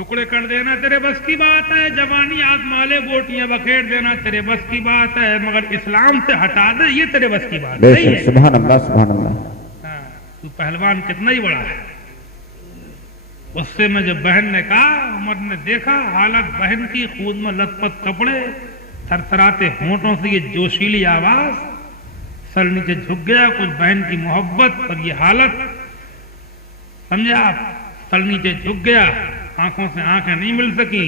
ٹکڑے کر دینا تیرے بس کی بات ہے، جوانی آزما لے، بوٹیاں بکھیر دینا تیرے بس کی بات ہے، مگر اسلام سے ہٹا دے یہ تیرے بس کی بات بے نہیں شک، ہے۔ سبحان اللہ سبحان اللہ۔ تو پہلوان کتنا ہی بڑا ہے۔ غصے میں جب بہن نے کہا، عمر نے دیکھا حالت بہن کی، خود میں لت پت کپڑے، تھرتھراتے ہونٹوں سے یہ جوشیلی آواز، سر نیچے جھک گیا۔ کچھ بہن کی محبت اور یہ حالت، سمجھے آپ، سر نیچے جھک گیا، آنکھوں سے آنکھیں نہیں مل سکی،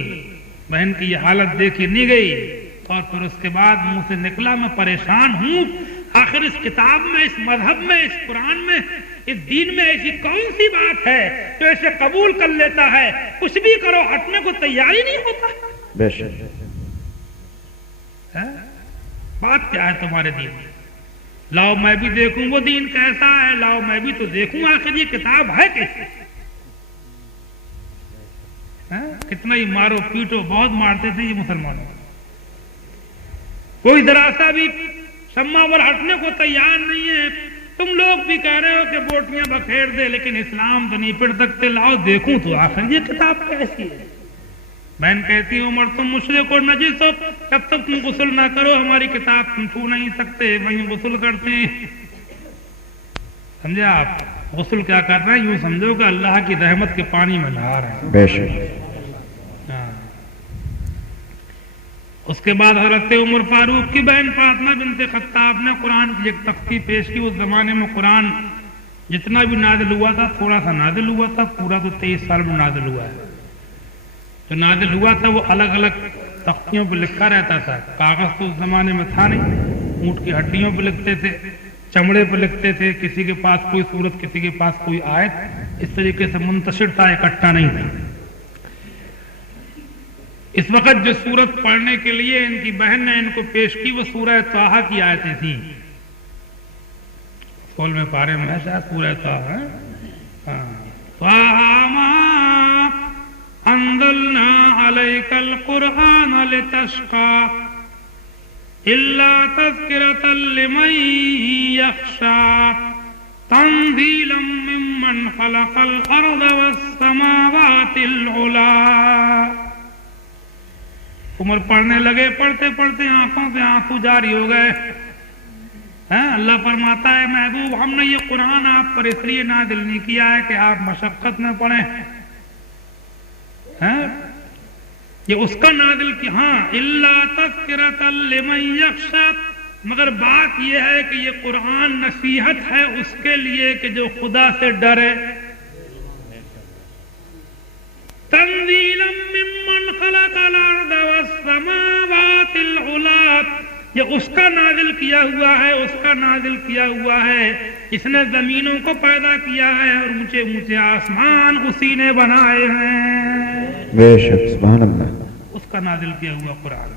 بہن کی یہ حالت دیکھی نہیں گئی۔ اور پھر اس کے بعد منہ سے نکلا میں پریشان ہوں، آخر اس کتاب میں، اس مذہب میں، اس قرآن میں، اس دین میں ایسی کون سی بات ہے جو اسے قبول کر لیتا ہے، کچھ بھی کرو ہٹنے کو تیار ہی نہیں ہوتا۔ بے شک، بات کیا ہے تمہارے دین میں؟ لاؤ میں بھی دیکھوں وہ دین کیسا ہے، لاؤ میں بھی تو دیکھوں آخر یہ کتاب ہے کیسی۔ کتنا ہی مارو پیٹو، بہت مارتے تھے یہ مسلمانوں، کوئی ذرا سا بھی شماور ہٹنے کو تیار نہیں ہے۔ تم لوگ بھی کہہ رہے ہو کہ بوٹیاں بکھیر دے، لیکن اسلام تو نہیں پڑھ سکتے، لاؤ دیکھوں تو آخر یہ کتاب کیسی ہے۔ بہن کہتی عمر تم مشرک اور نجس ہو، جب تک تم غسل نہ کرو ہماری کتاب تم چھو نہیں سکتے، وہیں غسل کرتے ہیں۔ سمجھے آپ، غسل کیا کر رہے ہیں؟ یوں سمجھو کہ اللہ کی رحمت کے پانی میں نہا رہے ہیں۔ بے شک، اس کے بعد حضرت عمر فاروق کی بہن فاطمہ بنت خطاب نے قرآن کی ایک تختی پیش کی۔ اس زمانے میں قرآن جتنا بھی نازل ہوا تھا تھوڑا سا نازل ہوا تھا، پورا تو 23 سال میں نازل ہوا ہے۔ جو نازل ہوا تھا وہ الگ الگ تختیوں پہ لکھا رہتا تھا، کاغذ تو اس زمانے میں تھا نہیں، اونٹ کی ہڈیوں پہ لکھتے تھے، چمڑے پہ لکھتے تھے، کسی کے پاس کوئی صورت، کسی کے پاس کوئی آیت، اس طریقے سے منتشر تھا، اکٹھا نہیں تھا۔ اس وقت جو سورت پڑھنے کے لیے ان کی بہن نے ان کو پیش کی وہ سورہ طٰہٰ کی آیتیں تھیں۔ سول میں پارے میں ایسا سورہ طٰہٰ، طٰہٰ مَا أَنزَلْنَا عَلَيْكَ الْقُرْآنَ لِتَشْقَىٰ إِلَّا تَذْكِرَةً لِمَن يَخْشَىٰ تَنزِيلًا مِّمَّنْ خَلَقَ الْأَرْضَ وَالسَّمَاوَاتِ الْعُلَىٰ۔ عمر پڑھنے لگے، پڑھتے پڑھتے آنکھوں سے آنسو جاری ہو گئے۔ اللہ فرماتا ہے محبوب ہم نے یہ قرآن آپ پر اس لیے نازل نہیں کیا ہے کہ آپ مشقت میں پڑھیں، یہ اس کا نازل کیا، ہاں الا تذکرۃ لمن یخشی، مگر بات یہ ہے کہ یہ قرآن نصیحت ہے اس کے لیے کہ جو خدا سے ڈرے۔ تنزیلا ممن خلق الارض والسماوات العلی، یہ اس کا نازل کیا ہوا ہے، اس کا نازل کیا ہوا ہے، اس نے زمینوں کو پیدا کیا ہے اور اونچے اونچے آسمان اسی نے بنائے ہیں۔ بے شک، سبحان اللہ، اس کا نازل کیا ہوا قرآن۔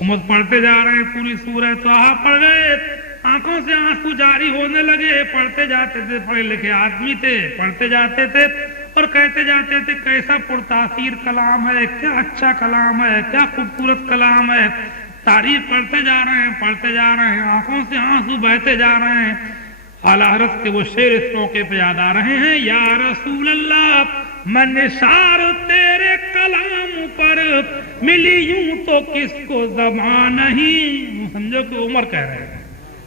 عمر پڑھتے جا رہے ہیں، پوری سورہ طٰہٰ پڑھ گئے، آنکھوں سے آنسو جاری ہونے لگے، پڑھتے جاتے تھے، پڑھے لکھے آدمی تھے، پڑھتے جاتے تھے اور کہتے جاتے تھے کیسا پرتاثیر کلام ہے، کیا اچھا کلام ہے، کیا خوبصورت کلام ہے۔ تعریف کرتے جا رہے ہیں، پڑھتے جا رہے ہیں، آنکھوں سے آنسو بہتے جا رہے ہیں۔ اعلیٰ حضرت کے وہ شعر اس موقع پہ یاد آ رہے ہیں، یا رسول اللہ میں نثار تیرے کلام پر ملی یوں تو کس کو زبان نہیں۔ سمجھو کہ عمر کہہ رہے ہیں،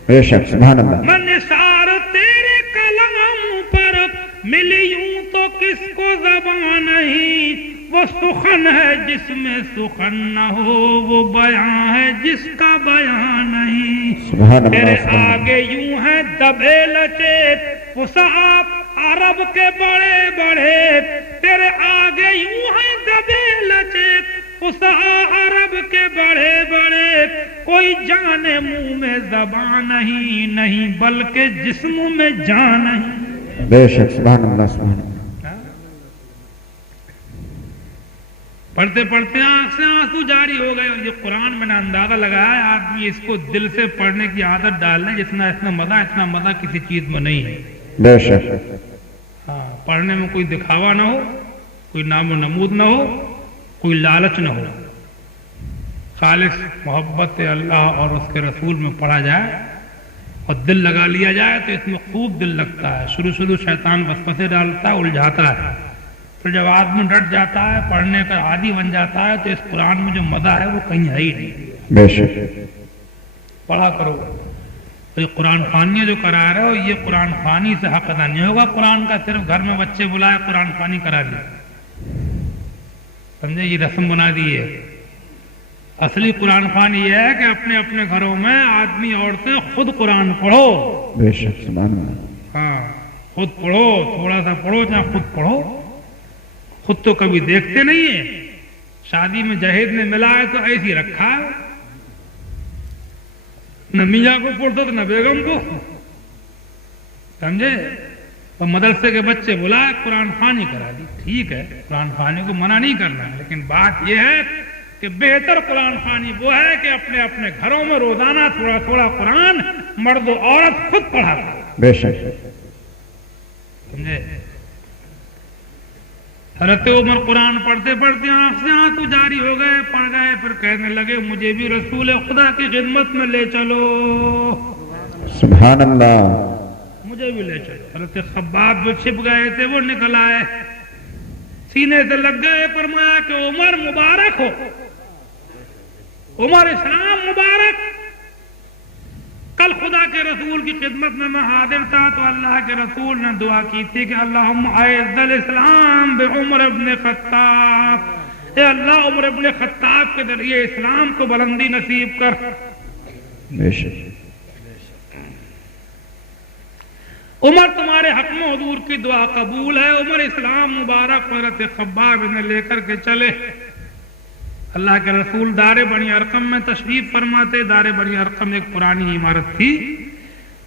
بے شک، سبحان اللہ، میں نثار تیرے کلام پر ملی یوں تو کس کو زبان نہیں۔ وہ سخن ہے جس میں سخن نہ ہو، وہ بیان ہے جس کا بیان نہیں۔ سبحان اللہ، تیرے سبحان اللہ، آگے یوں ہے دبے لچے فصاحت عرب کے بڑے بڑے، تیرے آگے یوں ہے دبے لچے فصاحت عرب کے بڑے بڑے، کوئی جانے منہ میں زبان نہیں، نہیں بلکہ جسم میں جان نہیں۔ بے شک، سبحان اللہ، سبحان اللہ، پڑھتے پڑھتے آنکھ سے آنسو جاری ہو گئے۔ اور یہ قرآن میں نے اندازہ لگایا ہے آدمی اس کو دل سے پڑھنے کی عادت ڈال لیں، اتنا مزہ کسی چیز میں نہیں ہے۔ بے شک، ہاں، پڑھنے میں کوئی دکھاوا نہ ہو، کوئی نام و نمود نہ ہو، کوئی لالچ نہ ہو، خالص محبت اللہ اور اس کے رسول میں پڑھا جائے اور دل لگا لیا جائے تو اس میں خوب دل لگتا ہے۔ شروع شیطان وسوسے ڈالتا ہے، الجھاتا ہے، تو جب آدمی ڈٹ جاتا ہے پڑھنے کا عادی بن جاتا ہے تو اس قرآن میں جو مزہ ہے وہ کہیں ہے ہی نہیں. بے شک پڑھا کرو. تو یہ قرآن خوانی جو کرا رہے ہو یہ قرآن خوانی سے حق ادا نہیں ہوگا. قرآن کا صرف گھر میں بچے بلائے قرآن خوانی کرا دی, سمجھے, یہ رسم بنا دی ہے. اصلی قرآن خوانی یہ ہے کہ اپنے اپنے گھروں میں آدمی عورتیں خود قرآن پڑھو. بے شک سبحان اللہ. ہاں خود پڑھو, تھوڑا سا پڑھو چاہے خود پڑھو. خود تو کبھی دیکھتے نہیں ہیں. شادی میں جہیز نے ملا ہے تو ایسی رکھا ہے, نہ میاں کو پڑھتا تو نہ بیگم کو, سمجھے. تو مدرسے کے بچے بلائے قرآن خوانی کرا دی. ٹھیک ہے, قرآن خوانی کو منع نہیں کرنا, لیکن بات یہ ہے کہ بہتر قرآن خوانی وہ ہے کہ اپنے اپنے گھروں میں روزانہ تھوڑا تھوڑا قرآن مرد و عورت خود پڑھا کرے. بے شک سمجھے. حضرت عمر قرآن پڑھتے پڑھتے آنکھ سے آنسو جاری ہو گئے, پڑھ گئے, پھر کہنے لگے مجھے بھی رسول خدا کی خدمت میں لے چلو, سبحان اللہ. مجھے بھی لے چلو. حضرت خباب جو چھپ گئے تھے وہ نکل آئے, سینے سے لگ گئے, فرمایا کہ عمر مبارک ہو, عمر اسلام مبارک. کل خدا کے رسول کی خدمت میں حاضر تھا تو اللہ کے رسول نے دعا کی تھی کہ اللہم اعز الاسلام بعمر ابن خطاب, اے اللہ عمر ابن خطاب کے ذریعے اسلام کو بلندی نصیب کر. بے شک عمر تمہارے حق میں حضور کی دعا قبول ہے. عمر اسلام مبارک حضرت خباب انہیں لے کر کے چلے. اللہ کے رسول دار بنی ارقم میں تشریف فرماتے. دار بنی ارقم ایک پرانی عمارت تھی,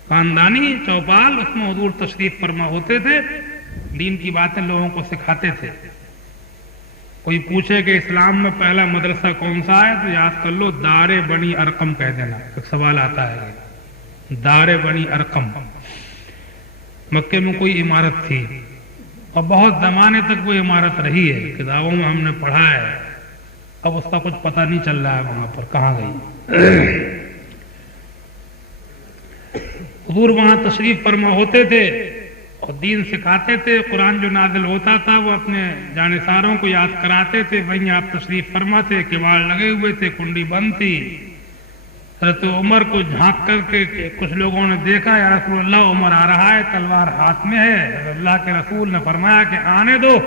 خاندانی چوپال, اس میں حضور تشریف فرما ہوتے تھے. دین کی باتیں لوگوں کو سکھاتے تھے. کوئی پوچھے کہ اسلام میں پہلا مدرسہ کون سا ہے تو یاد کر لو دار بنی ارقم کہہ دینا. ایک سوال آتا ہے, دار بنی ارقم. مکے میں کوئی عمارت تھی اور بہت زمانے تک وہ عمارت رہی ہے, کتابوں میں ہم نے پڑھا ہے. اب اس کا کچھ پتہ نہیں چل رہا ہے وہاں پر کہاں گئی. حضور وہاں تشریف فرما ہوتے تھے اور دین سکھاتے تھے. قرآن جو نازل ہوتا تھا وہ اپنے جانثاروں کو یاد کراتے تھے. وہیں آپ تشریف فرما تھے, کباڑ لگے ہوئے تھے, کنڈی بند تھی. حضرت عمر کو جھانک کر کے کچھ لوگوں نے دیکھا, یا رسول اللہ عمر آ رہا ہے, تلوار ہاتھ میں ہے. اللہ کے رسول نے فرمایا کہ آنے دو,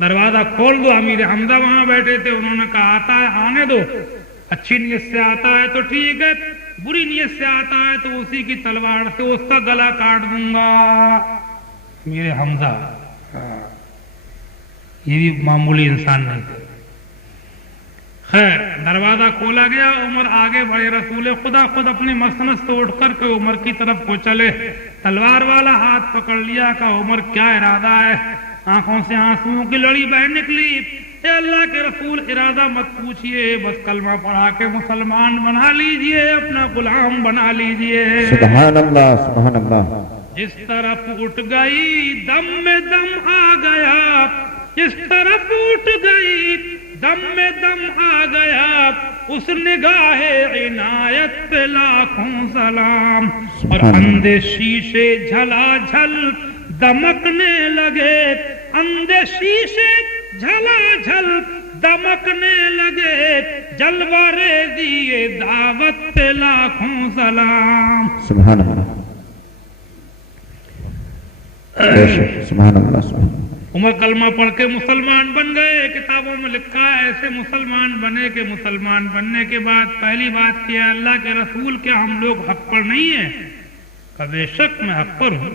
دروازہ کھول دو. امیر حمزہ وہاں بیٹھے تھے, انہوں نے کہا آتا ہے آنے دو. اچھی نیت سے آتا ہے تو ٹھیک ہے, بری نیت سے آتا ہے تو اسی کی تلوار سے اس کا گلا کاٹ دوں گا. امیر حمزہ یہ بھی معمولی انسان نہیں تھے. خیر, دروازہ کھولا گیا, عمر آگے بڑھے. رسول خدا خود اپنی مسند سے اٹھ کر کے عمر کی طرف کو چلے, تلوار والا ہاتھ پکڑ لیا. کہ عمر کیا ارادہ ہے؟ آنکھوں سے آنسوؤں کی لڑی بہ نکلی. اے اللہ کے رسول ارادہ مت پوچھئے, بس کلمہ پڑھا کے مسلمان بنا لیجئے, اپنا غلام بنا لیجئے. سبحان اللہ سبحان اللہ. جس طرف اٹھ گئی دم میں دم آ گیا, جس طرف اٹھ گئی دم میں دم آ گیا, اس نگاہ عنایت پہ لاکھوں سلام. اور اندھے شیشے جھلا جھل دمکنے لگے, اندھے شیشے جھلا جھل دمکنے لگے, جلوہ ریزی دعوت پہ لاکھوں سلام. سبحان اللہ. بے شک سبحان اللہ سبحان اللہ. عمر کلمہ پڑھ کے مسلمان بن گئے. کتابوں میں لکھا ہے ایسے مسلمان بنے کہ مسلمان بننے کے بعد پہلی بات کیا, اللہ کے رسول کیا ہم لوگ حق پر نہیں ہیں؟ کہ بے شک میں حق پر ہوں.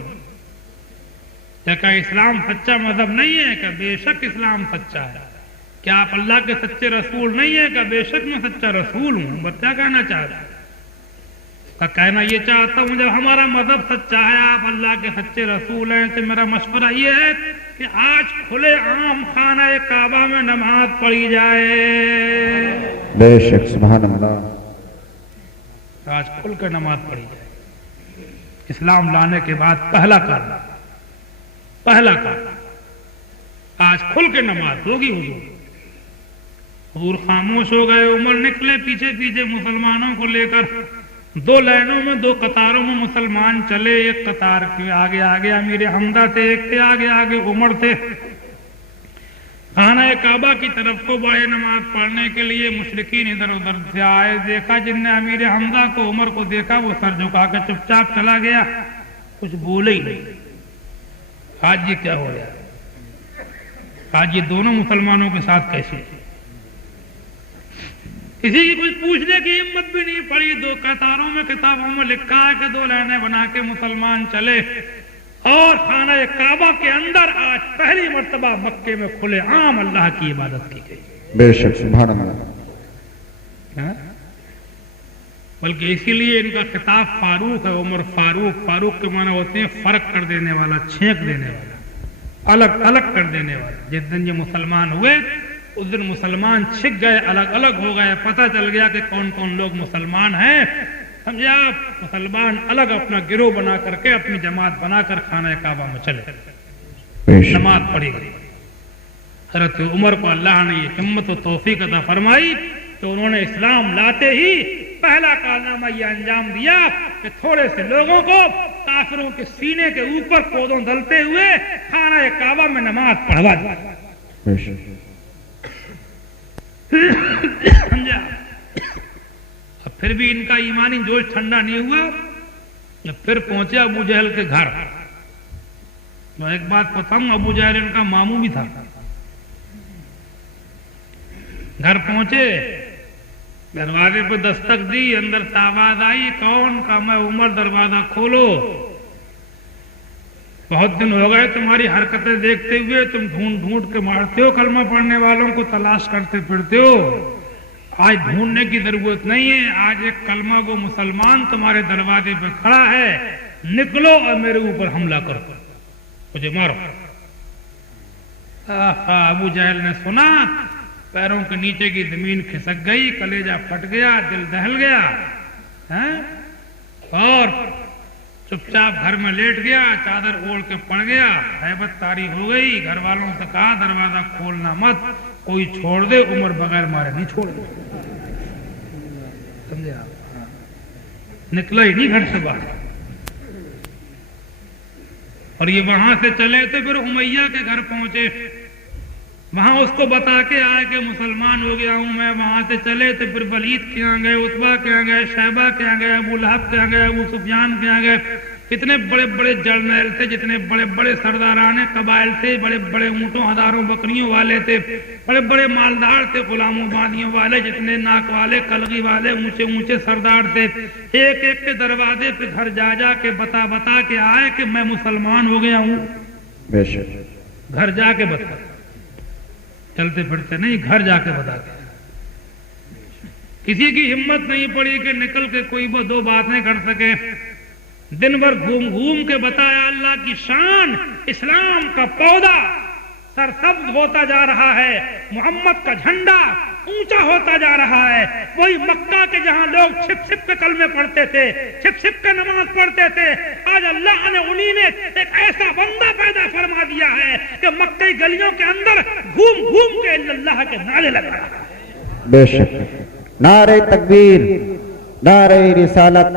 کیا اسلام سچا مذہب نہیں ہے؟ کہ بے شک اسلام سچا ہے. کیا آپ اللہ کے سچے رسول نہیں ہیں؟ کہ بے شک میں سچا رسول ہوں. بس کیا کہنا چاہتا ہے؟ کہنا یہ چاہتا ہوں جب ہمارا مذہب سچا ہے, آپ اللہ کے سچے رسول ہیں, تو میرا مشورہ یہ ہے کہ آج کھلے عام خانہ کعبہ میں نماز پڑھی جائے. بے شک سبحان اللہ. آج کھل کے نماز پڑھی جائے. اسلام لانے کے بعد پہلا کام آج کھل کے نماز ہوگی. حضور خاموش ہو گئے. عمر نکلے پیچھے پیچھے مسلمانوں کو لے کر. 2 لائنوں میں 2 قطاروں میں مسلمان چلے. ایک قطار کے آگے آگے امیر حمزہ تھے, ایک کے آگے آگے عمر تھے. خانہ کعبہ کی طرف کو بڑھے نماز پڑھنے کے لیے، مشرکین ادھر ادھر سے آئے، دیکھا جن نے امیر حمزہ کو، عمر کو دیکھا، وہ سر جھکا کے چپ چاپ چلا گیا، کچھ بولے ہی نہیں۔ آج یہ کیا ہو رہا ہے؟ آج یہ دونوں مسلمانوں کے ساتھ کیسے؟ کسی کی کچھ پوچھنے کی ہمت بھی نہیں پڑی، دو قطاروں میں کتابوں میں لکھا ہے کہ دو لائنیں بنا کے مسلمان چلے، اور خانہ کعبہ کے اندر آج پہلی مرتبہ مکے میں کھلے عام اللہ کی عبادت کی گئی۔ بے شک سبحان اللہ۔ بلکہ اسی لیے ان کا خطاب فاروق ہے، عمر فاروق۔ فاروق کے معنی ہوتے ہیں فرق کر دینے والا، چھینک دینے والا، الگ الگ کر دینے والا۔ جس دن یہ مسلمان ہوئے اس دن مسلمان چھک گئے، الگ الگ ہو گئے، پتہ چل گیا کہ کون کون لوگ مسلمان ہیں۔ سمجھے آپ؟ مسلمان الگ اپنا گروہ بنا کر کے، اپنی جماعت بنا کر خانہ کعبہ میں چلے، بے شک نماز پڑھی گئی۔ حضرت عمر کو اللہ نے یہ ہمت و توفیق عطا فرمائی تو انہوں نے اسلام لاتے ہی پہلا کارنامہ یہ انجام دیا کہ تھوڑے سے لوگوں کو کافروں کے سینے کے اوپر پودوں ڈلتے ہوئے خانہ کعبہ میں نماز پڑھوا دیا۔ بے شک سمجھا؟ اب پھر بھی ان کا ایمانی جوش ٹھنڈا نہیں ہوا، جب پھر پہنچے ابو جہل کے گھر۔ تو ایک بات بتاؤں، ابو جہل ان کا ماموں بھی تھا۔ گھر پہنچے، دروازے پہ دستک دی، اندر سے آواز آئی، کون؟ کہا میں عمر، دروازہ کھولو، بہت دن ہو گئے تمہاری حرکتیں دیکھتے ہوئے، تم ڈھونڈ ڈھونڈ کے مارتے ہو کلمہ پڑھنے والوں کو، تلاش کرتے پھرتے ہو، آج ڈھونڈنے کی ضرورت نہیں ہے، آج ایک کلمہ گو مسلمان تمہارے دروازے پہ کھڑا ہے، نکلو اور میرے اوپر حملہ کرو، مجھے مارو۔ ابو جہل نے سنا، پیروں کے نیچے کی زمین کھسک گئی، کلیجہ پھٹ گیا، دل دہل گیا، اور چپ چاپ گھر میں لیٹ گیا، چادر اوڑھ کے پڑ گیا، ہیبت طاری ہو گئی۔ گھر والوں سے کہا دروازہ کھولنا مت، کوئی چھوڑ دے، عمر بغیر مارے نہیں چھوڑ دے۔ سمجھے آپ؟ نکلا ہی نہیں گھر سے باہر۔ اور یہ وہاں سے چلے تو پھر امیہ کے گھر پہنچے، وہاں اس کو بتا کے آئے کہ مسلمان ہو گیا ہوں میں۔ وہاں سے چلے تو پھر ولید کے یہاں گئے، عتبہ کے یہاں گئے، شیبہ کے یہاں گئے، ابو لہب کے یہاں گئے، ابو سفیان کے یہاں گئے۔ کتنے بڑے بڑے جرنیل تھے، جتنے بڑے بڑے سرداران قبائل تھے، بڑے بڑے اونٹوں ہزاروں بکریوں والے تھے، بڑے بڑے مالدار تھے، غلاموں باندیوں والے، جتنے ناک والے، کلغی والے، اونچے اونچے سردار تھے۔ ایک ایک کے دروازے پہ گھر جا جا کے بتا کے آئے کہ میں مسلمان ہو گیا ہوں۔ بے شک گھر جا کے بتا، چلتے پھرتے نہیں، گھر جا کے بتا کے۔ کسی کی ہمت نہیں پڑی کہ نکل کے کوئی دو باتیں کر سکے۔ دن بھر گھوم گھوم کے بتایا اللہ کی شان، اسلام کا پودا سرسبز ہوتا جا رہا ہے، محمد کا جھنڈا اونچا ہوتا جا رہا ہے۔ وہی مکہ کے جہاں لوگ چھپ چھپ کے کلمے پڑھتے تھے، چھپ چھپ کے نماز پڑھتے تھے، آج اللہ نے انہی میں ایک ایسا بندہ پیدا فرما دیا ہے کہ مکہ کی گلیوں کے اندر گھوم گھوم کے اللہ کے نعرے لگا رہا ہے۔ بے شک نعرہ تکبیر، نعرہ رسالت،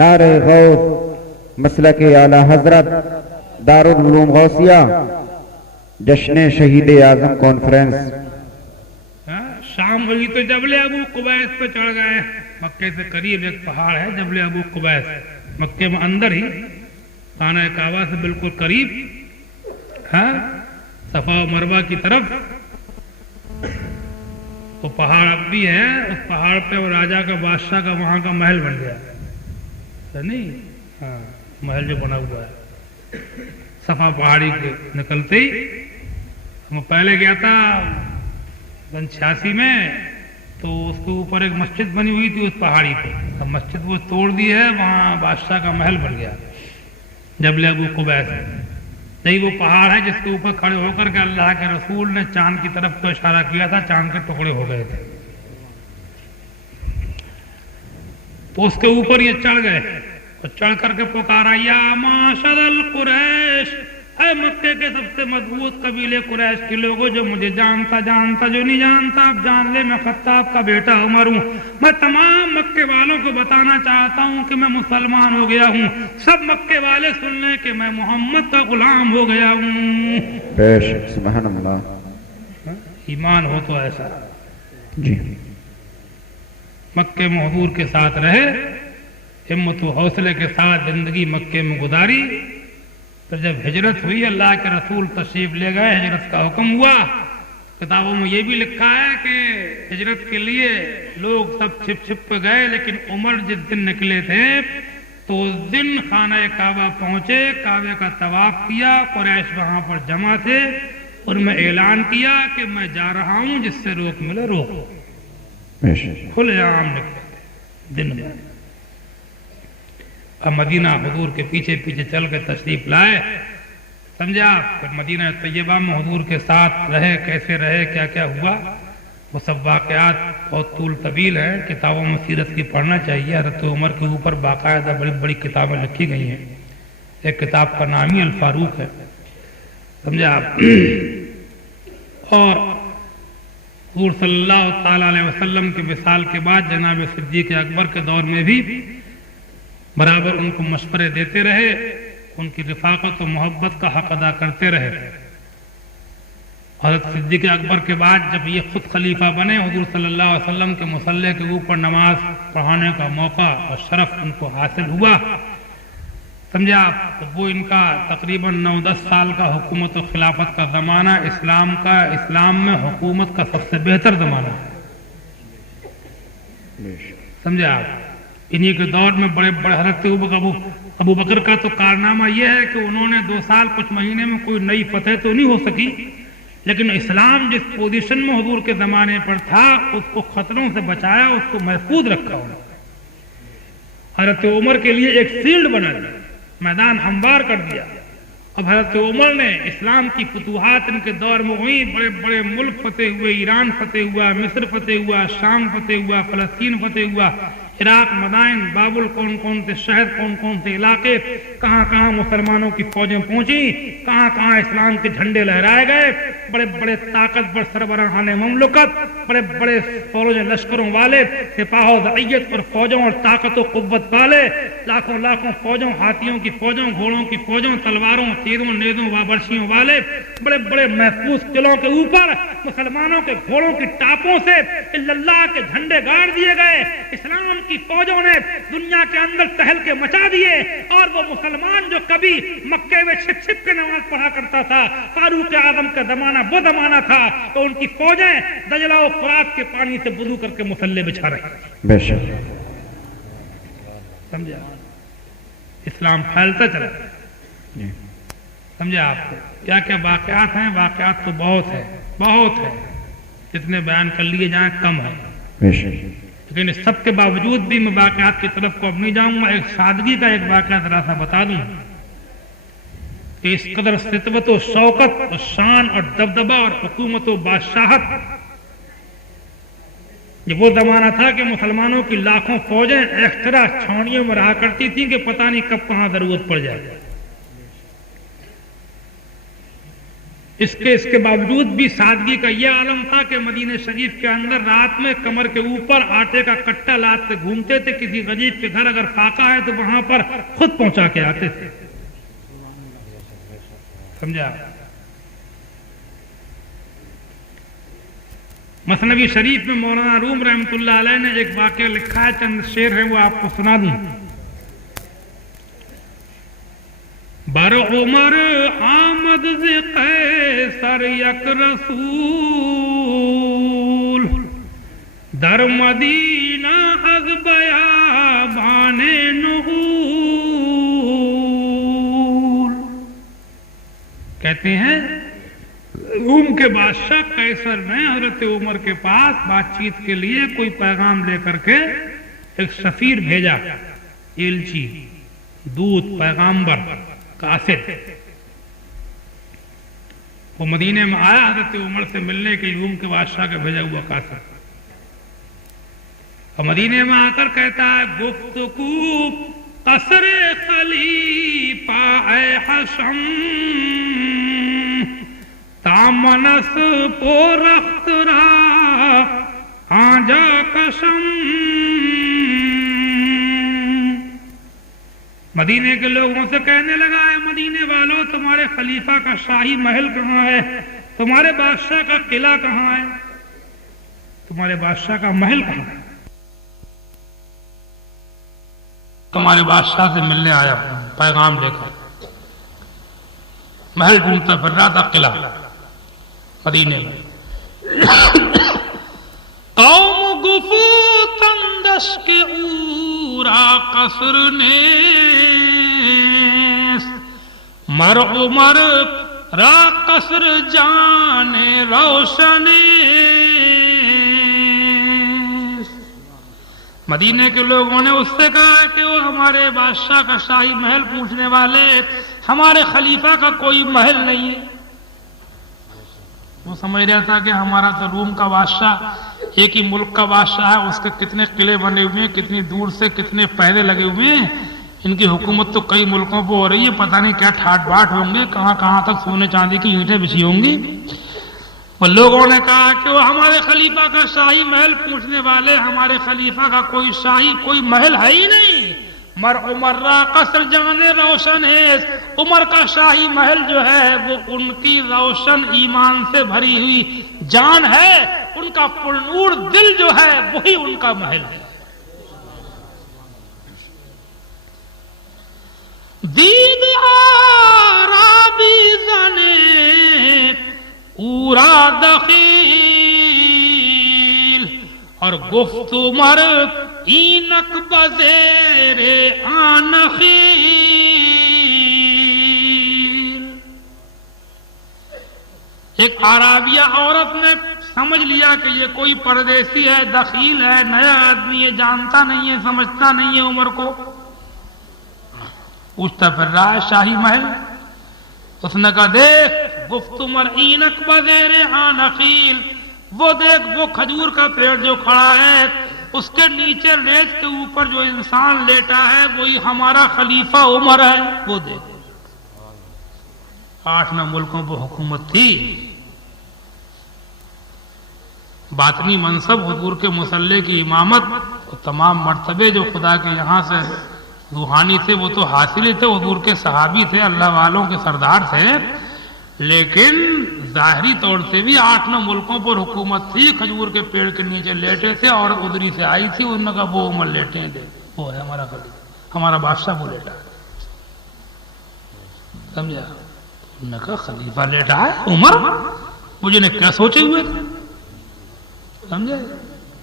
نعرہ غوث، مسلک اعلی حضرت دارالعلوم غوثیہ، جشن شہید اعظم کانفرنس۔ شام ہوئی تو جبل ابو قبیس پہ چڑھ گئے۔ مکے سے قریب ایک پہاڑ ہے جبل ابو قبیس، مکے میں اندر ہی، خانہ کعبہ سے بالکل قریب، صفا و مروہ کی طرف وہ پہاڑ اب بھی ہے۔ اس پہاڑ پہ وہ راجہ کا، بادشاہ کا، وہاں کا محل بن گیا ہے، نہیں؟ ہاں، محل جو بنا ہوا ہے صفا پہاڑی کے نکلتے ہی۔ میں پہلے گیا تھا 86 میں، تو اس کے اوپر ایک مسجد بنی ہوئی تھی اس پہاڑی پہ، اب مسجد وہ توڑ دی ہے، وہاں بادشاہ کا محل بن گیا جبل ابو قبیس۔ یہی وہ پہاڑ ہے جس کے اوپر کھڑے ہو کر کے اللہ کے رسول نے چاند کی طرف کو اشارہ کیا تھا، چاند کے ٹکڑے ہو گئے تھے، تو اس کے اوپر یہ چڑھ گئے اور چڑھ کر کے پکارا، یا معاشر القریش، اے مکے کے سب سے مضبوط قبیلے قریش کے لوگوں، جو مجھے جانتا جو نہیں جانتا اب جان لے، میں خطاب کا بیٹا عمر ہوں۔ میں تمام مکے والوں کو بتانا چاہتا ہوں کہ میں مسلمان ہو گیا ہوں، سب مکے والے سن لیں کہ میں محمد کا غلام ہو گیا ہوں۔ بے شک سبحان اللہ۔ ایمان ہو تو ایسا جی مکے میں حضور کے ساتھ رہے، ہمت و حوصلے کے ساتھ زندگی مکے میں گزاری، پھر جب ہجرت ہوئی اللہ کے رسول تشریف لے گئے، ہجرت کا حکم ہوا، کتابوں میں یہ بھی لکھا ہے کہ ہجرت کے لیے لوگ سب چھپ چھپ پہ گئے، لیکن عمر جس دن نکلے تھے تو اس دن خانہ کعبہ پہنچے، کعبے کا طواف کیا، قریش وہاں پر جمع تھے، اور میں اعلان کیا کہ میں جا رہا ہوں، جس سے روک ملے روک، کھلے عام نکلے تھے دن میں۔ اب مدینہ حضور کے پیچھے پیچھے چل کے تشریف لائے، سمجھا، پھر مدینہ طیبہ میں حضور کے ساتھ رہے، کیسے رہے، کیا کیا ہوا، وہ سب واقعات بہت طول طویل ہیں، کتابوں میں سیرت کی پڑھنا چاہیے۔ حضرت عمر کے اوپر باقاعدہ بڑی بڑی کتابیں لکھی گئی ہیں، ایک کتاب کا نام ہی الفاروق ہے، سمجھا آپ۔ اور حضور صلی اللہ تعالیٰ علیہ وسلم کے وصال کے بعد جناب صدیق اکبر کے دور میں بھی برابر ان کو مشورے دیتے رہے، ان کی رفاقت و محبت کا حق ادا کرتے رہے۔ حضرت صدیق اکبر کے بعد جب یہ خود خلیفہ بنے، حضور صلی اللہ علیہ وسلم کے مصلی کے اوپر نماز پڑھانے کا موقع اور شرف ان کو حاصل ہوا، سمجھا، تو وہ ان کا تقریباً 9-10 سال کا حکومت و خلافت کا زمانہ اسلام میں حکومت کا سب سے بہتر زمانہ ہے، سمجھا آپ۔ انہی کے دور میں بڑے بڑے حضرت ابو بکر کا تو کارنامہ یہ ہے کہ انہوں نے 2 سال کچھ مہینے میں کوئی نئی فتح تو نہیں ہو سکی، لیکن اسلام جس پوزیشن میں حضور کے زمانے پر تھا اس کو خطروں سے بچایا، اس کو محفوظ رکھا انہوں نے۔ حضرت عمر کے لیے ایک فیلڈ بنا دیا، میدان ہموار کر دیا۔ اب حضرت عمر نے اسلام کی فتوحات ان کے دور میں ہوئی، بڑے بڑے ملک فتح ہوئے، ایران فتح ہوا، مصر فتح ہوا، شام فتح ہوا، فلسطین فتح ہوا، عراق، مدائن، بابل، کون کون سے شہر، کون کون سے علاقے، کہاں کہاں مسلمانوں کی فوجیں پہنچی، کہاں کہاں اسلام کے جھنڈے لہرائے گئے، بڑے بڑے طاقتور سربراہان مملکت، بڑے بڑے فوج لشکروں والے، سپاہ و رعیت اور فوجوں اور طاقت و قوت والے، لاکھوں لاکھوں فوجوں، ہاتھیوں کی فوجوں، گھوڑوں کی فوجوں، تلواروں، تیروں، نیزوں، وابرشیوں والے، بڑے بڑے محفوظ قلعوں کے اوپر مسلمانوں کے گھوڑوں کی ٹاپوں سے اللہ کے جھنڈے گاڑ دیے گئے۔ اسلام کی فوجوں نے دنیا کے اندر تہلکے مچا دیے، اور وہ مسلمان جو کبھی مکے میں چھپ چھپ کے نماز پڑھا کرتا تھا، فاروق اعظم کا زمانہ وہ زمانہ تھا تو ان کی فوجیں دجلہ و فرات کے پانی سے وضو کر کے مصلی بچھا رہی تھی۔ بے شک، سمجھا، اسلام پھیلتا چلا، سمجھا آپ کو کیا کیا واقعات ہیں، واقعات تو بہت ہے، جتنے بیان کر لیے جائیں کم ہے، بے شک، لیکن اس سب کے باوجود بھی میں واقعات کی طرف کو اب نہیں جاؤں گا۔ ایک سادگی کا ایک واقعہ ذرا سا بتا دوں کہ اس قدر سطوت و شوکت اور شان اور دبدبہ اور حکومت و بادشاہت، یہ وہ زمانہ تھا کہ مسلمانوں کی لاکھوں فوجیں ایکسٹرا چھاؤنیوں میں رہا کرتی تھیں کہ پتہ نہیں کب کہاں ضرورت پڑ جائے۔ اس کے باوجود بھی سادگی کا یہ عالم تھا کہ مدینہ شریف کے اندر رات میں کمر کے اوپر آٹے کا کٹا لاد کے گھومتے تھے، کسی غریب کے گھر اگر فاقہ ہے تو وہاں پر خود پہنچا کے آتے تھے، سمجھا۔ مثنوی شریف میں مولانا روم رحمۃ اللہ علیہ نے ایک واقعہ لکھا ہے، چند شعر ہے وہ آپ کو سنا دوں۔ بر عمر آمد ز قیصر یک رسول، در مدینہ از بیابان نحول۔ کہتے ہیں روم کے بادشاہ قیصر نے حضرت عمر کے پاس بات چیت کے لیے کوئی پیغام لے کر کے ایک سفیر بھیجا، ایلچی، دودت، پیغامبر، قاصد۔ وہ مدینے میں آیا حضرت عمر سے ملنے کے، روم کے بادشاہ کا بھیجا ہوا قاصد، اور مدینے میں آ کر کہتا ہے گفتگو قصر خلیفہ اے حشم، تامنس پورخت را آنجا کشم۔ مدینے کے لوگوں سے کہنے لگا ہے مدینے والوں تمہارے خلیفہ کا شاہی محل کہاں ہے؟ تمہارے بادشاہ کا قلعہ کہاں ہے؟ تمہارے بادشاہ کا محل کہاں ہے؟ تمہارے بادشاہ سے ملنے آیا ہوں پیغام لے کر. محل ڈھونڈتا پھر رہا تھا قلعہ مدینے میں. قوم گفو تندش کے اورا قصر نیست، مر عمر را قصر جان روشن. مدینے کے لوگوں نے اس سے کہا کہ وہ ہمارے بادشاہ کا شاہی محل پوچھنے والے، ہمارے خلیفہ کا کوئی محل نہیں ہے. وہ سمجھ رہا تھا کہ ہمارا تو روم کا بادشاہ ایک ہی ملک کا بادشاہ ہے، اس کے کتنے قلعے بنے ہوئے ہیں، کتنی دور سے کتنے پہرے لگے ہوئے ہیں، ان کی حکومت تو کئی ملکوں پہ ہو رہی ہے، پتہ نہیں کیا ٹھاٹ باٹ ہوں گے، کہاں کہاں تک سونے چاندی کی اینٹیں بچھی ہوں گی. وہ لوگوں نے کہا کہ وہ ہمارے خلیفہ کا شاہی محل پوچھنے والے، ہمارے خلیفہ کا کوئی محل ہے ہی نہیں. مر عمر را قصر جان روشن ہے، عمر کا شاہی محل جو ہے وہ ان کی روشن ایمان سے بھری ہوئی جان ہے، ان کا پرنور دل جو ہے وہی ان کا محل ہے. دید آرابی زنے اورا دخیل، اور گفت عمر اینک بزیر آنخیل. ایک عرابیہ عورت نے سمجھ لیا کہ یہ کوئی پردیسی ہے، دخیل ہے، نیا آدمی ہے، جانتا نہیں ہے، سمجھتا نہیں ہے عمر کو. پوچھتا پھر رہا ہے شاہی محل. اس نے کہا دیکھ گفت عمر اینک بزیر آنخیل، وہ دیکھ وہ کھجور کا پیڑ جو کھڑا ہے، اس کے نیچے ریت کے اوپر جو انسان لیٹا ہے وہی ہمارا خلیفہ عمر ہے. وہ دیکھ 8-9 ملکوں پر حکومت تھی، باطنی منصب حضور کے مصلی کی امامت، تمام مرتبے جو خدا کے یہاں سے روحانی تھے وہ تو حاصل ہی تھے، حضور کے صحابی تھے، اللہ والوں کے سردار تھے، لیکن ظاہری طور سے بھی 8-9 ملکوں پر حکومت تھی. کھجور کے پیڑ کے نیچے لیٹے تھے اور ادری سے آئی تھی، انہوں نے کہا وہ عمر لیٹے ہیں، وہ ہے ہمارا خلیفہ، ہمارا بادشاہ وہ لیٹا ہے. سمجھا؟ انہوں نے کہا خلیفہ لیٹا ہے عمر، مجھے نے کیا سوچے ہوئے تھے. سمجھے؟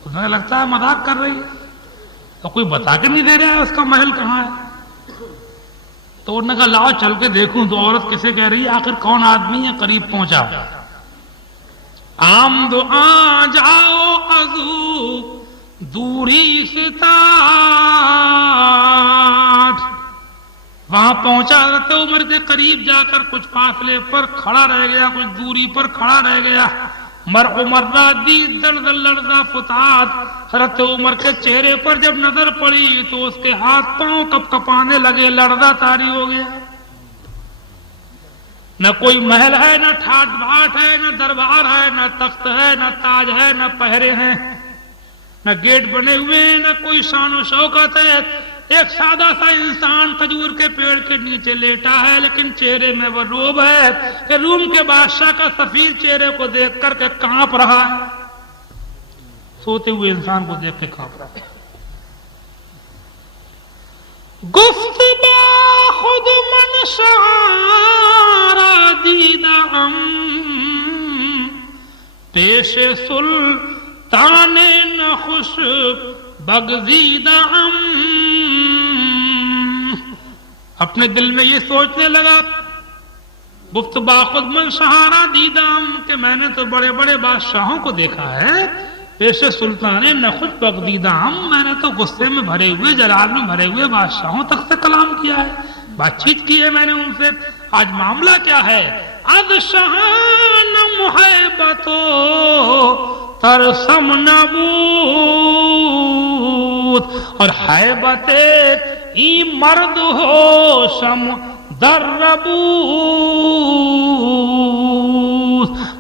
اسے لگتا ہے مذاق کر رہی ہے، تو کوئی بتا کے نہیں دے رہا ہے اس کا محل کہاں ہے. تو انہوں نے کہا لاؤ چل کے دیکھوں. تو عورت کسے کہہ رہی ہے آخر کون آدمی ہے؟ قریب پہنچا. آمد آ جاؤ ازو دوری ستاٹ. وہاں پہنچا حضرت عمر کے قریب جا کر کچھ فاصلے پر کھڑا رہ گیا، کچھ دوری پر کھڑا رہ گیا. مر عمر را دی درد لرزہ فتات. حضرت عمر کے چہرے پر جب نظر پڑی تو اس کے ہاتھ پاؤں کپ کپانے لگے، لرزہ طاری ہو گیا. نہ کوئی محل ہے، نہ ٹھاٹ بھاٹ ہے، نہ دربار ہے، نہ تخت ہے، نہ تاج ہے، نہ پہرے ہیں، نہ گیٹ بنے ہوئے ہیں، نہ کوئی شان و شوکت ہے. ایک سادہ سا انسان کھجور کے پیڑ کے نیچے لیٹا ہے، لیکن چہرے میں وہ روب ہے کہ روم کے بادشاہ کا سفید چہرے کو دیکھ کر کے کانپ رہا ہے، سوتے ہوئے انسان کو دیکھ کے کانپ رہا ہے. گفت با خود من شعارا دیدم، پیش سلطان نخوش بگزیدم. اپنے دل میں یہ سوچنے لگا، گفت با خود من شہارا دیدم، کہ میں نے تو بڑے بڑے بادشاہوں کو دیکھا ہے، پیش سلطان نخوش بگزیدم، میں نے تو غصے میں بھرے ہوئے، جلال میں بھرے ہوئے بادشاہوں تک سے کلام کیا ہے، بات چیت کی ہے میں نے ان سے. آج معاملہ کیا ہے؟ اد شہان محبتو ترسم نبوت، اور حیبت ای مرد ہو شم در ربوت.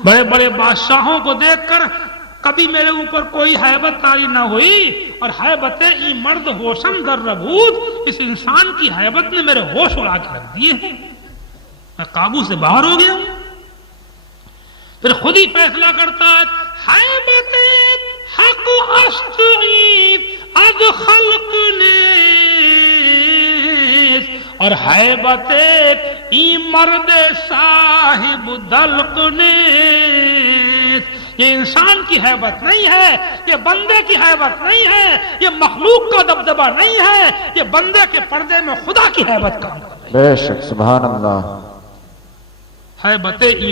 بڑے بڑے بادشاہوں کو دیکھ کر کبھی میرے اوپر کوئی حیبت طاری نہ ہوئی، اور حیبت ای مرد ہوشم در ربوت، اس انسان کی حیبت نے میرے ہوش اڑا کے رکھ دیے ہیں، میں قابو سے باہر ہو گیا ہوں. پھر خود ہی فیصلہ کرتا ہے حیبت حق اشتعید از خلق نیز، اور حیبت ای مرد صاحب دلق نیز، یہ انسان کی حیبت نہیں ہے، یہ بندے کی حیبت نہیں ہے، یہ مخلوق کا دبدبہ نہیں ہے، یہ بندے کے پردے میں خدا کی حیبت کام کر رہی ہے۔ بے شک سبحان اللہ۔ حیبت ای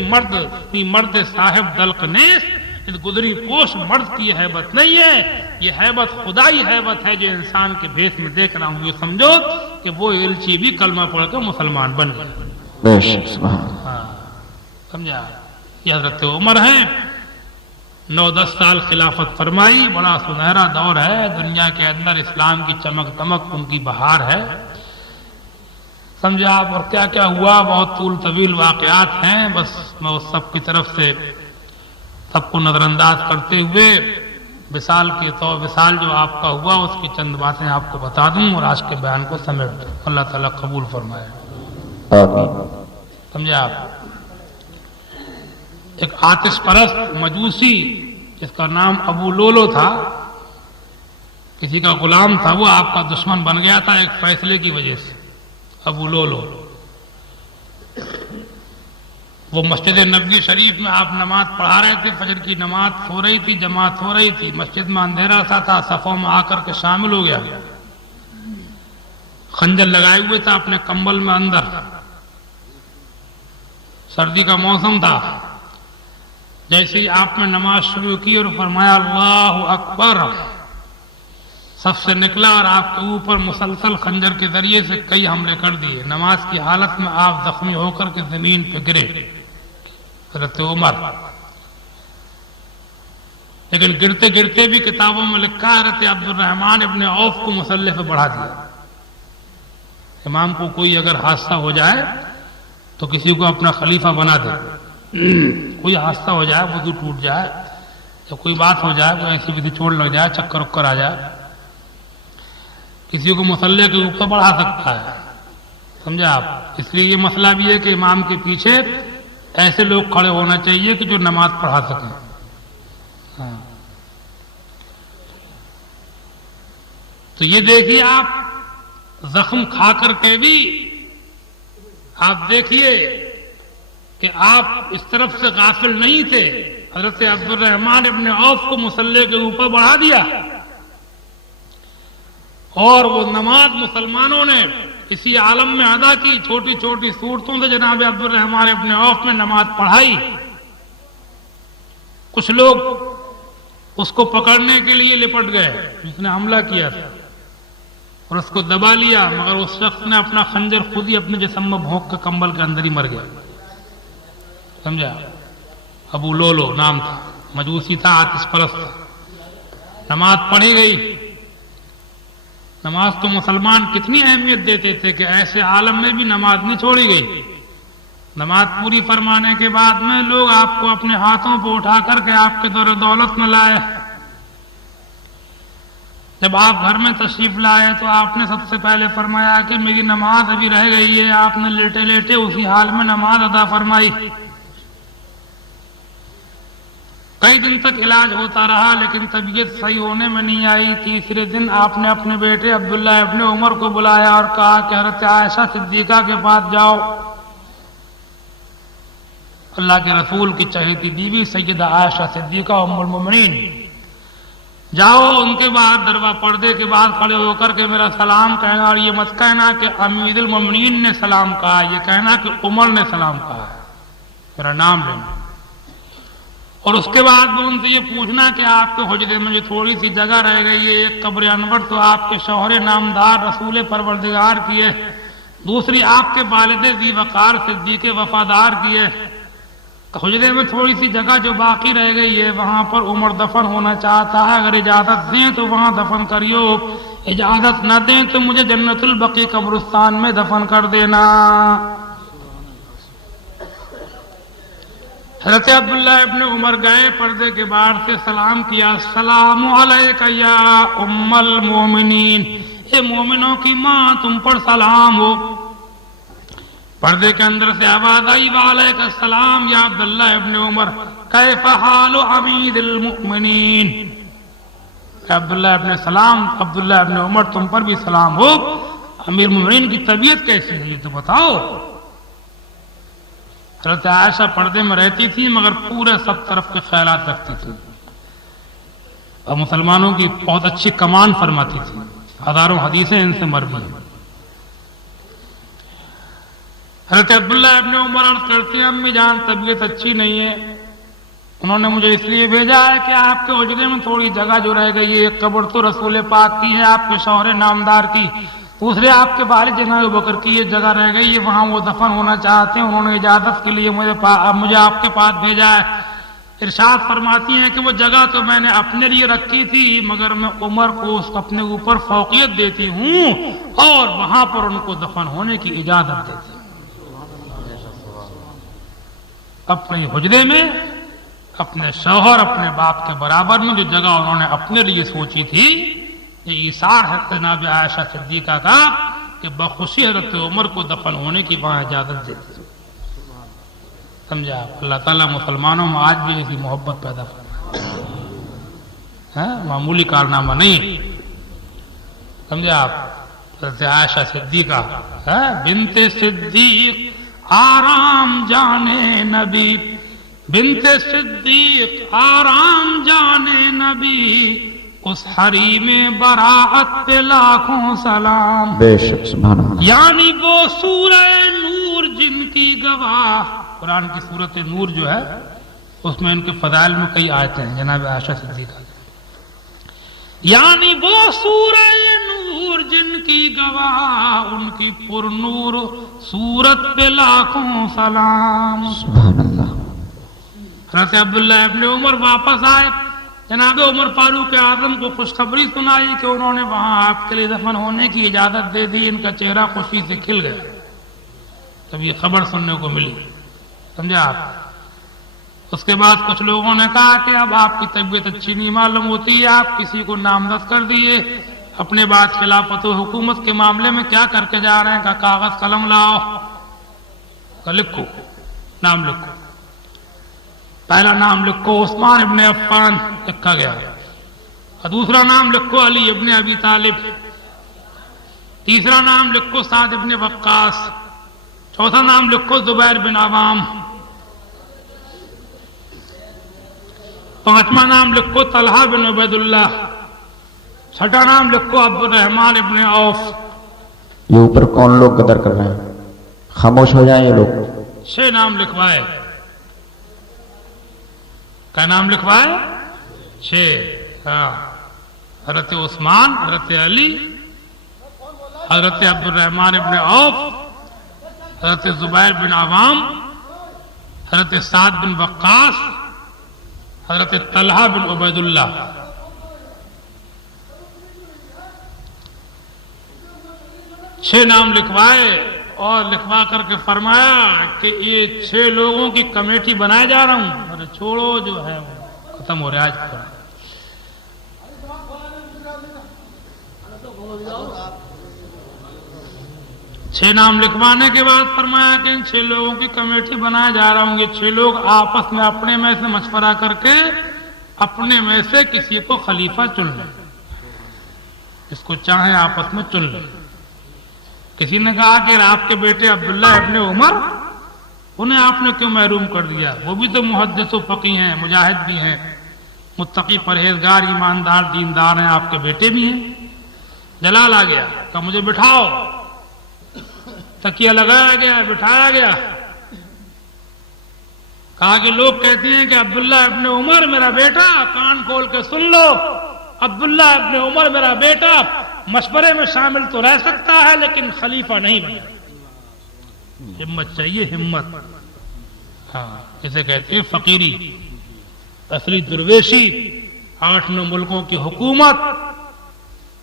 مرد صاحب دلق نیس، اس گدری پوش مرد کی حیبت نہیں ہے، یہ حیبت خدائی حیبت ہے جو انسان کے بھیس میں دیکھ رہا ہوں۔ یہ سمجھو کہ وہ ایلچی بھی کلمہ پڑھ کے مسلمان بن گئے۔ بے شک سبحان اللہ۔ ہاں سمجھا؟ یہ حضرت عمر ہیں، 9-10 سال خلافت فرمائی، بڑا سنہرا دور ہے دنیا کے اندر، اسلام کی چمک دمک ان کی بہار ہے، سمجھا آپ؟ اور کیا کیا ہوا، بہت طول طویل واقعات ہیں، بس میں اس سب کی طرف سے سب کو نظر انداز کرتے ہوئے وصال جو آپ کا ہوا اس کی چند باتیں آپ کو بتا دوں اور آج کے بیان کو سمیٹ دوں۔ اللہ تعالیٰ قبول فرمائے، آمین۔ سمجھا آپ؟ ایک آتش پرست مجوسی جس کا نام ابو لولو تھا، کسی کا غلام تھا، وہ آپ کا دشمن بن گیا تھا ایک فیصلے کی وجہ سے۔ ابو لولو وہ مسجد نبوی شریف میں آپ نماز پڑھا رہے تھے، فجر کی نماز ہو رہی تھی، جماعت ہو رہی تھی، مسجد میں اندھیرا سا تھا، صفوں میں آ کر کے شامل ہو گیا، خنجر لگائے ہوئے تھا اپنے کمبل میں اندر، سردی کا موسم تھا، جیسے ہی آپ نے نماز شروع کی اور فرمایا اللہ اکبر، صف سے نکلا اور آپ کے اوپر مسلسل خنجر کے ذریعے سے کئی حملے کر دیے، نماز کی حالت میں آپ زخمی ہو کر کے زمین پہ گرے حضرت عمر۔ لیکن گرتے گرتے بھی کتابوں میں لکھا ہے حضرت عبد الرحمن ابن عوف کو مسلح پہ بڑھا دیا۔ امام کو کوئی اگر حادثہ ہو جائے تو کسی کو اپنا خلیفہ بنا دے، کوئی حادثہ ہو جائے، وضو ٹوٹ جائے یا کوئی بات ہو جائے، کوئی ایسی بھی چوٹ لگ جائے، چکر اکر آ جائے، کسی کو مسلح کے اوپر بڑھا سکتا ہے، سمجھا آپ؟ اس لیے یہ مسئلہ بھی ہے کہ امام کے پیچھے ایسے لوگ کھڑے ہونا چاہیے کہ جو نماز پڑھا سکیں۔ ہاں تو یہ دیکھیے آپ، زخم کھا کر کے بھی آپ دیکھیے کہ آپ اس طرف سے غافل نہیں تھے، حضرت عبد الرحمن ابن عوف کو مسلح کے اوپر بڑھا دیا، اور وہ نماز مسلمانوں نے اسی عالم میں ادا کی، چھوٹی چھوٹی صورتوں سے جناب عبد الرحمن ابن عوف میں نماز پڑھائی۔ کچھ لوگ اس کو پکڑنے کے لیے لپٹ گئے جس نے حملہ کیا تھا اور اس کو دبا لیا، مگر اس شخص نے اپنا خنجر خود ہی اپنے جسم میں بھونک کے کمبل کے اندر ہی مر گیا، سمجھا؟ ابو لولو نام تھا، مجوسی تھا، آتش پرست تھا۔ نماز پڑھی گئی، نماز تو مسلمان کتنی اہمیت دیتے تھے کہ ایسے عالم میں بھی نماز نہیں چھوڑی گئی۔ نماز پوری فرمانے کے بعد میں لوگ آپ کو اپنے ہاتھوں پہ اٹھا کر کے آپ کے دور دولت میں لائے۔ جب آپ گھر میں تشریف لائے تو آپ نے سب سے پہلے فرمایا کہ میری نماز ابھی رہ گئی ہے، آپ نے لیٹے لیٹے اسی حال میں نماز ادا فرمائی۔ کئی دن تک علاج ہوتا رہا لیکن طبیعت صحیح ہونے میں نہیں آئی۔ تیسرے دن آپ نے اپنے بیٹے عبداللہ ابن عمر کو بلایا اور کہا کہ حضرت عائشہ صدیقہ کے پاس جاؤ، اللہ کے رسول کی چہیتی بیوی سیدہ عائشہ صدیقہ ام المؤمنین، جاؤ ان کے بعد پردے کے بعد کھڑے ہو کر کے میرا سلام کہنا، اور یہ مت کہنا کہ امیر المؤمنین نے سلام کہا، یہ کہنا کہ عمر نے سلام کہا ہے، میرا نام لینا۔ اور اس کے بعد وہ ان سے یہ پوچھنا کہ آپ کے حجرے میں جو تھوڑی سی جگہ رہ گئی ہے، ایک قبر انور تو آپ کے شوہر نامدار رسول پروردگار کی ہے، دوسری آپ کے والد ذی وقار صدیق وفادار کی ہے، حجرے میں تھوڑی سی جگہ جو باقی رہ گئی ہے وہاں پر عمر دفن ہونا چاہتا ہے، اگر اجازت دیں تو وہاں دفن کریو، اجازت نہ دیں تو مجھے جنت البقیع قبرستان میں دفن کر دینا۔ حضرت عبداللہ ابن عمر گئے، پردے کے باہر سے سلام کیا، السلام علیک یا ام المومنین، اے مومنوں کی ماں تم پر سلام ہو۔ پردے کے اندر سے آواز آئی وعلیکم السلام یا عبداللہ ابن عمر کیف حال امیر المؤمنین، عبداللہ ابن سلام، عبداللہ ابن عمر تم پر بھی سلام ہو، امیر المؤمنین کی طبیعت کیسی ہے یہ تو بتاؤ۔ حضرت عائشہ پردے میں رہتی تھی مگر پورے سب طرف کے خیالات رکھتی تھی اور مسلمانوں کی بہت اچھی کمان فرماتی تھی، ہزاروں حدیثیں ان سے مروی ہیں۔ حضرت عبداللہ ابن عمر عرض کرتے ہیں امی جان طبیعت اچھی نہیں ہے، انہوں نے مجھے اس لیے بھیجا ہے کہ آپ کے حجرے میں تھوڑی جگہ جو رہ گئی ہے، ایک قبر تو رسول پاک کی ہے آپ کے شوہر نامدار کی، دوسرے آپ کے والد جناب بکر کی یہ جگہ رہ گئی ہے، وہاں وہ دفن ہونا چاہتے ہیں، انہوں نے اجازت کے لیے مجھے آپ کے پاس بھیجا ہے۔ ارشاد فرماتی ہیں کہ وہ جگہ تو میں نے اپنے لیے رکھی تھی مگر میں عمر کو اپنے اوپر فوقیت دیتی ہوں اور وہاں پر ان کو دفن ہونے کی اجازت دیتی ہوں۔ اپنے حجرے میں اپنے شوہر اپنے باپ کے برابر میں جو جگہ انہوں نے اپنے لیے سوچی تھی، یہ ایثار ہے جناب عائشہ صدیقہ کا کہ بخوشی حضرت عمر کو دفن ہونے کی وہاں اجازت دیتی ہے۔ سمجھا؟ اللہ تعالیٰ مسلمانوں میں آج بھی ایسی محبت پیدا فرمائے، معمولی کارنامہ نہیں، سمجھا آپ؟ حضرت عائشہ صدیقہ بنت صدیق آرام جانے نبی، بنت صدیق آرام جانے نبی، اس حریم براعت پہ لاکھوں سلام۔ بے شک سبحان اللہ۔ یعنی وہ سورہ نور جن کی گواہ، قرآن کی سورت نور جو ہے اس میں ان کے فضائل میں کئی آیتیں ہیں جناب عائشہ صدیقہ، یعنی وہ سورہ نور جن کی گواہ، ان کی پر نور سورت پہ لاکھوں سلام۔ سبحان اللہ۔ حضرت عبداللہ ابن عمر واپس آئے، جناب عمر فاروق اعظم کو خوشخبری سنائی کہ انہوں نے وہاں آپ کے لیے دفن ہونے کی اجازت دے دی، ان کا چہرہ خوشی سے کھل گیا تب یہ خبر سننے کو ملی، سمجھا آپ؟ اس کے بعد کچھ لوگوں نے کہا کہ اب آپ کی طبیعت اچھی نہیں معلوم ہوتی ہے، آپ کسی کو نامزد کر دیے، اپنے بعد خلافت و حکومت کے معاملے میں کیا کر کے جا رہے ہیں؟ کہا کاغذ قلم لاؤ، لکھو، نام لکھو، پہلا نام لکھو عثمان ابن عفان، لکھا گیا، اور دوسرا نام لکھو علی ابن ابی طالب، تیسرا نام لکھو سعد ابن وقاص، چوتھا نام لکھو زبیر بن عوام، پانچواں نام لکھو طلحہ بن عبید اللہ، چھٹا نام لکھو عبد الرحمن ابن عوف۔ یہ اوپر کون لوگ قدر کر رہے ہیں؟ خاموش ہو جائیں یہ لوگ۔ 6 نام لکھوائے، کیا نام لکھوائے؟ 6۔ حضرت عثمان، حضرت علی، حضرت عبد الرحمن ابن عوف، حضرت زبیر بن عوام، حضرت سعد بن وقاص، حضرت طلحہ بن عبید اللہ۔ چھ نام لکھوائے اور لکھوا کر کے فرمایا کہ یہ 6 لوگوں کی کمیٹی بنائے جا رہا ہوں۔ ارے چھوڑو، جو ہے وہ ختم ہو رہا ہے آج پر۔ 6 نام لکھوانے کے بعد فرمایا کہ ان 6 لوگوں کی کمیٹی بنائے جا رہا ہوں۔ یہ 6 لوگ آپس میں اپنے میں سے مشورہ کر کے اپنے میں سے کسی کو خلیفہ چن لیں، اس کو چاہیں آپس میں چن لیں۔ کسی نے کہا کہ آپ کے بیٹے عبداللہ ابن عمر، انہیں آپ نے کیوں محروم کر دیا؟ وہ بھی تو محدث و فقیہ ہیں، مجاہد بھی ہیں، متقی پرہیزگار ایماندار دیندار ہیں، آپ کے بیٹے بھی ہیں۔ جلال آ گیا، کہا مجھے بٹھاؤ، تکیہ لگایا گیا، بٹھایا گیا، کہا کہ لوگ کہتے ہیں کہ عبداللہ ابن عمر میرا بیٹا، کان کھول کے سن لو، عبداللہ ابن عمر میرا بیٹا مشورے میں شامل تو رہ سکتا ہے لیکن خلیفہ نہیں بنے۔ ہمت چاہیے، ہمت، ہاں اسے کہتے ہیں فقیری، اصلی درویشی۔ 8-9 ملکوں کی حکومت،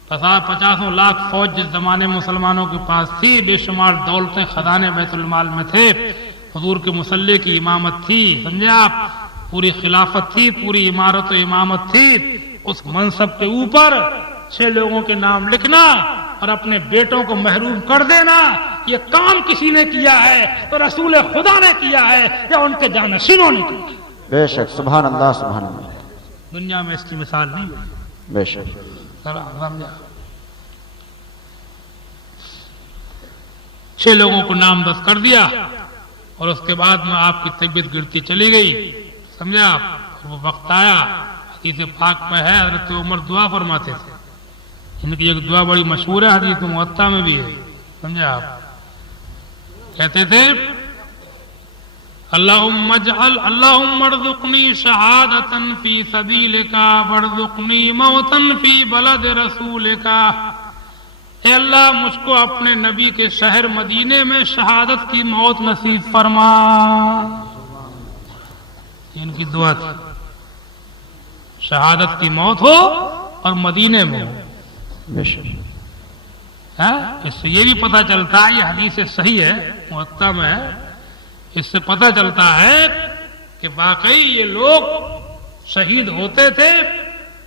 50 لاکھ فوج جس زمانے مسلمانوں کے پاس تھی، بے شمار دولتیں خزانے بیت المال میں تھے، حضور کے مصلی کی امامت تھی، سمجھے آپ، پوری خلافت تھی، پوری عمارت و امامت تھی۔ اس منصب کے اوپر 6 لوگوں کے نام لکھنا اور اپنے بیٹوں کو محروم کر دینا، یہ کام کسی نے کیا ہے تو رسول خدا نے کیا ہے یا ان کے جانشینوں نے کیا ہے. بے شک. سبحان اللہ سبحان اللہ. دنیا میں اس کی مثال نہیں ہے. بے شک. سمجھا. 6 لوگوں کو نام دست کر دیا اور اس کے بعد میں آپ کی طبیعت گرتی چلی گئی. سمجھا. وہ وقت آیا، حدیث پاک میں ہے حضرت عمر دعا فرماتے تھے. ان کی ایک دعا بڑی مشہور ہے، حدیث موطا میں بھی ہے. سمجھا. آپ کہتے تھے اللہم ارزقنی شہادتا فی سبیلک وارزقنی موتا فی بلد رسولک. اے اللہ مجھ کو اپنے نبی کے شہر مدینے میں شہادت کی موت نصیب فرما. ان کی دعا تھی شہادت کی موت ہو اور مدینے میں ہو. بے شک. اس سے یہ بھی پتہ چلتا ہے، یہ حدیث صحیح ہے موطا میں ہے، اس سے پتہ چلتا ہے کہ واقعی یہ لوگ شہید ہوتے تھے،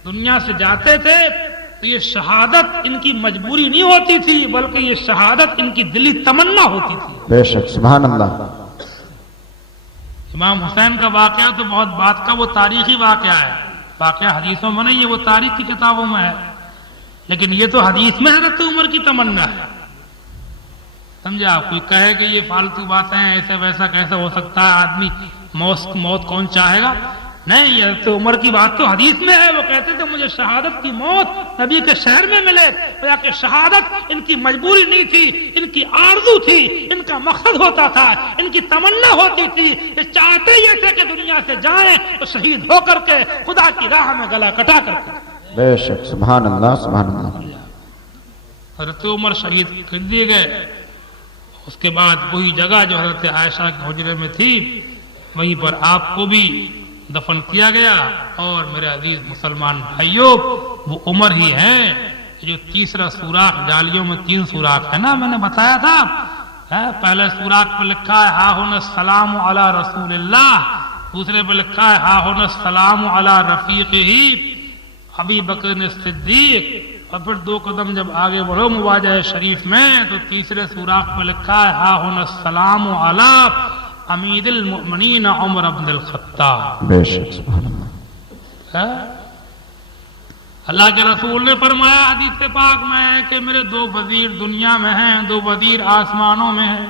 دنیا سے جاتے تھے تو یہ شہادت ان کی مجبوری نہیں ہوتی تھی بلکہ یہ شہادت ان کی دلی تمنا ہوتی تھی. بے شک. سبحان اللہ. امام حسین کا واقعہ تو بہت بات کا وہ تاریخی واقعہ ہے. واقعہ حدیثوں میں نہیں ہے، وہ تاریخ کی کتابوں میں ہے، لیکن یہ تو حدیث میں حضرت عمر کی تمنا ہے. سمجھا. کوئی کہے کہ یہ فالتو باتیں ہیں، ایسے ویسا کیسے ہو سکتا ہے، آدمی موت کون چاہے گا. نہیں، یہ حضرت عمر کی بات تو حدیث میں ہے. وہ کہتے تھے مجھے شہادت کی موت نبی کے شہر میں ملے. کہ شہادت ان کی مجبوری نہیں تھی، ان کی آرزو تھی، ان کا مقصد ہوتا تھا، ان کی تمنا ہوتی تھی. یہ چاہتے یہ تھے کہ دنیا سے جائیں تو شہید ہو کر کے خدا کی راہ میں گلا کٹا کر کے. بے شک. سبحان اللہ سبحان اللہ. حضرت عمر شہید کر دیے گئے. اس کے بعد وہی جگہ جو حضرت عائشہ کے حجرے میں تھی وہیں پر آپ کو بھی دفن کیا گیا. اور میرے عزیز مسلمان بھائیوں، وہ عمر ہی ہیں جو تیسرا سوراخ، جالیوں میں 3 سوراخ ہے نا، میں نے بتایا تھا. پہلے سوراخ پہ لکھا ہے ہا ہونا السلام علی رسول اللہ، دوسرے پہ لکھا ہے ہا ہونا السلام علی رفیقہ ابی بکر صدیق. اور پھر 2 قدم جب آگے بڑھو مواجہ شریف میں تو تیسرے سوراخ میں لکھا ہے ہا ہونا السلام علی امیر المؤمنین عمر بن الخطاب. بے شک. سبحان اللہ. اللہ کے رسول نے فرمایا حدیث پاک میں کہ میرے 2 وزیر دنیا میں ہیں، 2 وزیر آسمانوں میں ہیں.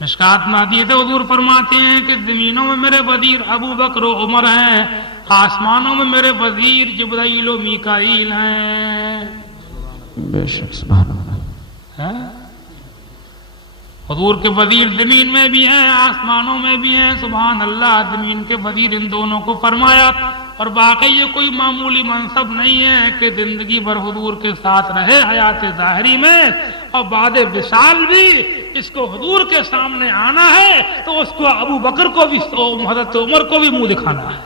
مشکات میں حدیث حضور فرماتے ہیں کہ زمینوں میں میرے وزیر ابو بکر و عمر ہیں، آسمانوں میں میرے وزیر جبرائیل و میکائیل ہیں. بے شک. سبحان اللہ. حضور کے وزیر زمین میں بھی ہیں، آسمانوں میں بھی ہیں. سبحان اللہ. زمین کے وزیر ان دونوں کو فرمایا. اور باقی یہ کوئی معمولی منصب نہیں ہے کہ زندگی بھر حضور کے ساتھ رہے حیات ظاہری میں اور بعد وصال بھی اس کو حضور کے سامنے آنا ہے تو اس کو ابو بکر کو بھی حضرت عمر کو بھی منہ دکھانا ہے.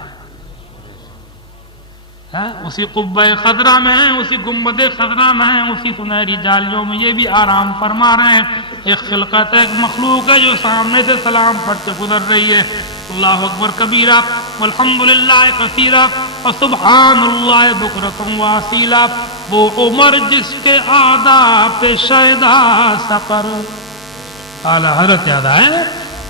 اسی قبہ خضرا میں ہیں، اسی گنبد خضرا میں ہیں، اسی سنہری جالیوں میں یہ بھی آرام فرما رہے ہیں. ایک خلقت ہے، ایک مخلوق ہے جو سامنے سے سلام پڑھتے گزر رہی ہے. اللہ اکبر کبیرہ والحمدللہ کثیرہ وسبحان اللہ بکرۃ واصیلہ. وہ عمر جس کے آداب پہ شیدا سفر. اعلیٰ حضرت یاد آئے،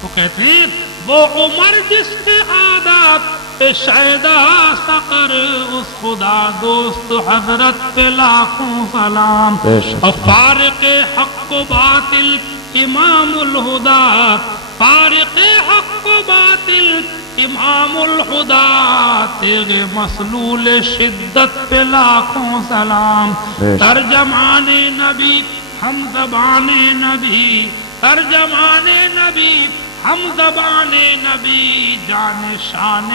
وہ کہتے ہیں وہ عمر جس کے آداب پہ شیدا سفر، اس خدا دوست حضرت پہ لاکھوں سلام. اور فارق حق و باطل امام الہدا، فارق حق و باطل امام الہدا، تیغ مسلول شدت پہ لاکھوں سلام. ترجمان نبی ہم زبان نبی، ترجمان نبی ہم زبان نبی، جان شان